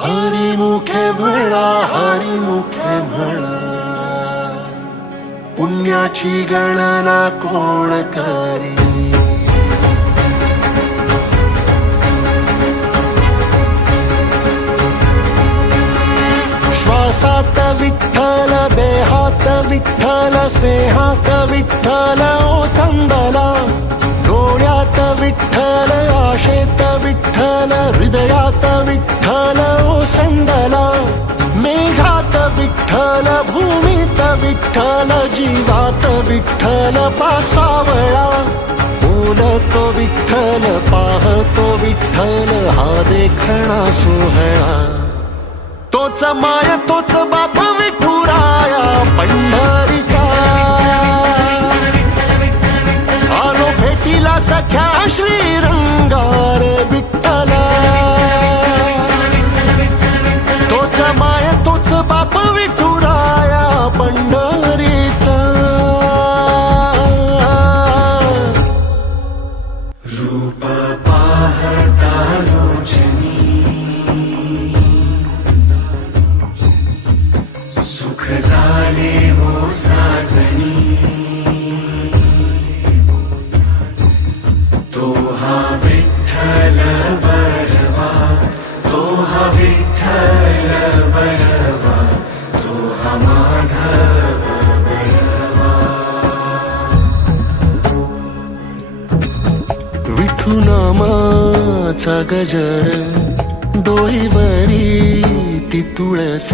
हरिमुखे म्हणा, हरिमुखे म्हणा, पुण्याची गणना कोण करी. श्वासात विठ्ठल, देहात विठ्ठल, स्नेहात विठ्ठल ओथंबला. डोळ्यात विठ्ठल, आशेत विठ्ठल, हृदयात विठ्ठल ओसंडला. मेघात विठ्ठल, भूमीत विठ्ठल, जीवात विठ्ठल पासावळा. बोलतो विठ्ठल, पाहतो विठ्ठल, हा देखणा सोहळा. तोच माय तोच बाप विठुराया पंढरीचा. आलो भेटीला सख्या श्रीरंगार विठ्ठला. तोच माय तोच बाप विठुराया पंढरीचा. रूप पाहता लोचनी, सुख झाले हो साजनी. तो हा विठ्ठल बरवा, तो हा विठ्ठल बरवा, तो हा माधव बरवा. विठू नामाचा गजर, डोईवरी ती तुळस.